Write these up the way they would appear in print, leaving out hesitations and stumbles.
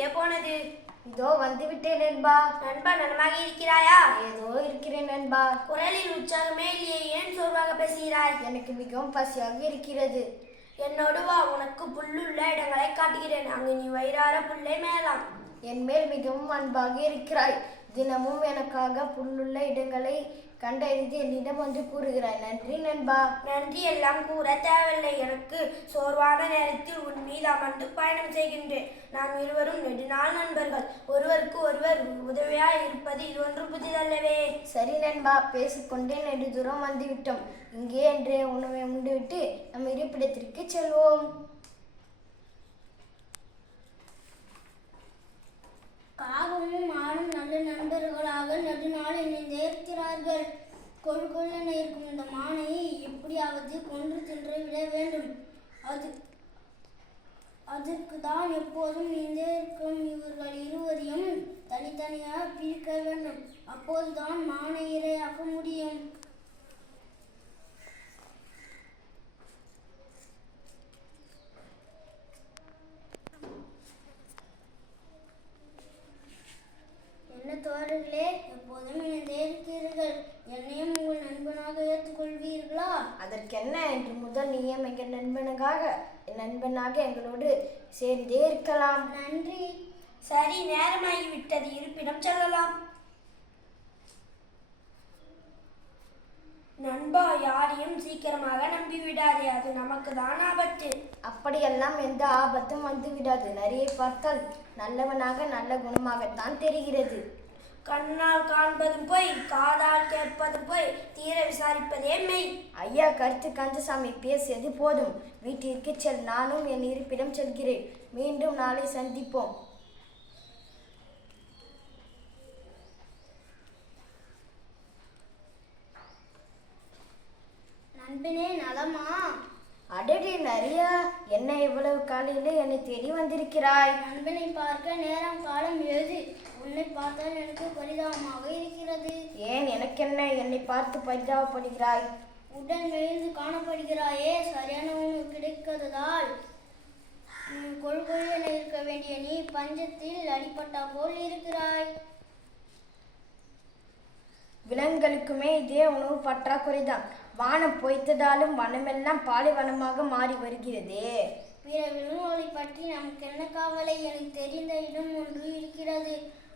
எங்கே போனது? இதோ வந்துவிட்டேன் நண்பா. நண்பா, நலமாக இருக்கிறாயா? ஏதோ இருக்கிறேன் நண்பா. குரலில் உற்சாகமே இல்லையே, ஏன் சோர்வாக பேசுகிறாய்? எனக்கு மிகவும் பசியாக இருக்கிறது. என்னோடு வா, உனக்கு புல்லுள்ள இடங்களை காட்டுகிறேன். அங்கு நீ வயிறார புல்லை மேலாம். என் மேல் மிகவும் அன்பாக இருக்கிறாய். தினமும் எனக்காக புல்லுள்ள இடங்களை கண்டறிந்து என்னிடம் வந்து கூறுகிறாய். நன்றி நண்பா. நன்றி எல்லாம் கூற தேவையில்லை. எனக்கு சோர்வான நேரத்தில் உன் மீது அமர்ந்து பயணம் செய்கின்றேன். நாம் இருவரும் நெடுநாள் நண்பர்கள். ஒருவருக்கு ஒருவர் உதவியாய் இருப்பது இது ஒன்றும் புதிதல்லவே. சரி நண்பா, பேசிக்கொண்டே நெடு தூரம் வந்துவிட்டோம். இங்கே இன்றைய உணவை உண்டுவிட்டு நம் இருப்பிடத்திற்கு செல்வோம். காகமும் மானும் நல்ல நண்பர்களாக நெடுநாள் இணைந்தே இருக்கிறார்கள். கொழுகொள்ளென இருக்கும் இந்த மானை எப்படியாவது கொன்று தின்று விட வேண்டும். அதற்கு தான் எப்போதும் இணைந்தே இருக்கும் இவர்கள் இருவரையும் தனித்தனியாக பிரிக்க வேண்டும். அப்போதுதான் மானை இரையாக்க முடியும். என்ன தோழர்களே, எப்போதும் இணைந்தே இருக்கிறீர்கள். என்னையும் உங்கள் நண்பனாக ஏற்றுக்கொள்வீர்களா? அதற்கென்ன, இன்று முதல் நீயும் எங்கள் நண்பனாக எங்களோடு சேர்ந்தே இருக்கலாம். நன்றி. சரி, நேரமாகிவிட்டது, இருப்பிடம் செல்லலாம். நண்பா, யாரையும் சீக்கிரமாக நம்பிவிடாதே, அது நமக்கு தான் ஆபத்து. அப்படியெல்லாம் எந்த ஆபத்தும் வந்து விடாது. நிறைய பார்த்தால் நல்லவனாக நல்ல குணமாகத்தான் தெரிகிறது. கண்ணால் காண்பதும் போய், காதால் கேட்பதும் போய், தீர விசாரிப்பதே மெய். ஐயா, கருத்து கந்தசாமி பேசியது போதும். வீட்டிற்கு செல். நானும் என் இருப்பிடம் செல்கிறேன். மீண்டும் நாளை சந்திப்போம். நண்பனே, நலமா? அடடே நிறையா, என்ன இவ்வளவு காலையில என்னை தேடி வந்திருக்கிறாய்? நண்பனை பார்க்க நேரம் காலம் ஏது? உன்னை பார்த்தால் எனக்கு பரிதாபமாக இருக்கிறது. ஏன், எனக்கென்ன? என்னை பார்த்து பரிதாபப்படுகிறாய்? உடன் மெலிந்து காணப்படுகிறாயே, சரியான உணவு கிடைக்காததால் கொள்கொள்ளென இருக்க வேண்டிய நீ பஞ்சத்தில் அடிபட்டா போல் இருக்கிறாய். விலங்குகளுக்குமே இதே உணவு பற்றாக்குறைதான். வானம் பொய்த்ததாலும் வனமெல்லாம் பாலைவனமாக மாறி வருகிறதே. பிற விலங்குகளை பற்றி நமக்கு என்ன கவலை? எனக்கு தெரிந்த இடம் ஒன்று இருக்கிறது.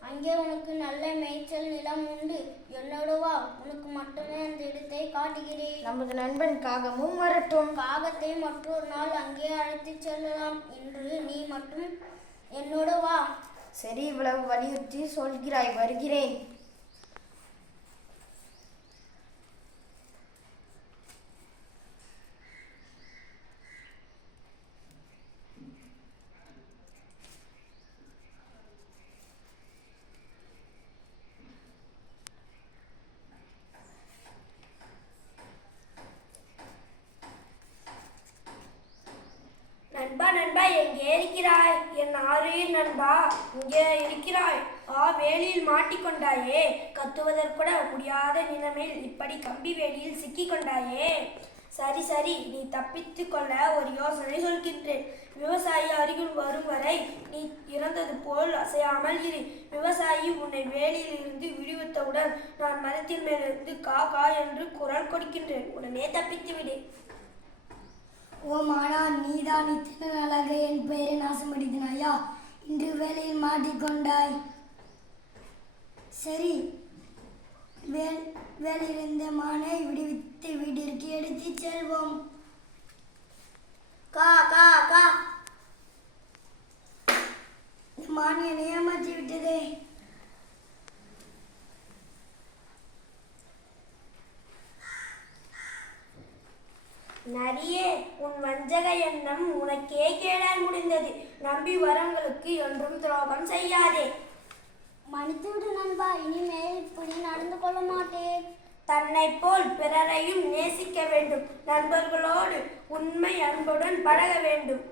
அங்கே உனக்கு நல்ல மேய்ச்சல் நிலம் உண்டு. என்னோட வா, உனக்கு மட்டுமே அந்த இடத்தை காட்டுகிறேன். நமது நண்பன் காகமும் வரட்டும். காகத்தை மற்றொரு நாள் அங்கே அழைத்து செல்லலாம். இன்று நீ மட்டும் என்னோட வா. சரி, இவ்வளவு வலியுறுத்தி சொல்கிறாய், வருகிறேன். நண்பா, நண்பா, எங்கே இருக்கிறாய்? என் ஆறுயிர் நண்பா, இங்கே இருக்கிறாய். வேலியில் மாட்டிக்கொண்டாயே, கத்துவதற்கூட முடியாத நிலைமையில் இப்படி கம்பி வேலியில் சிக்கி கொண்டாயே. சரி சரி, நீ தப்பித்து கொள்ள ஒரு யோசனை சொல்கின்றேன். விவசாயி அருகில் வரும் வரை நீ இறந்தது போல் அசையாமல் இரு. விவசாயி உன்னை வேலியில் இருந்து விடுவித்தவுடன் நான் மரத்தின் மேலிருந்து கா கா என்று குரல் கொடுக்கின்றேன். உடனே தப்பித்து விடு. ஓ மானா, நீதான் இத்தனை நாளாக என் பெயரை நாசமடித்தினாயா? இன்று வேலையில் மாட்டிக்கொண்டாய். சரி, வேலையிலிருந்த மானை விடுவித்து வீட்டிற்கு எடுத்து செல்வோம். கா கா கா. மான் என்னை ஏமாற்றி விட்டதே. நரியே, உன் வஞ்சக எண்ணம் உனக்கே கேடால் முடிந்தது. நம்பி வரங்களுக்கு என்றும் துரோகம் செய்யாதே. மன்னித்துவிடு நண்பா, இனிமேல் இப்படி நடந்து கொள்ள மாட்டேன். தன்னை போல் பிறரையும் நேசிக்க வேண்டும். நண்பர்களோடு உண்மை அன்புடன் பழக வேண்டும்.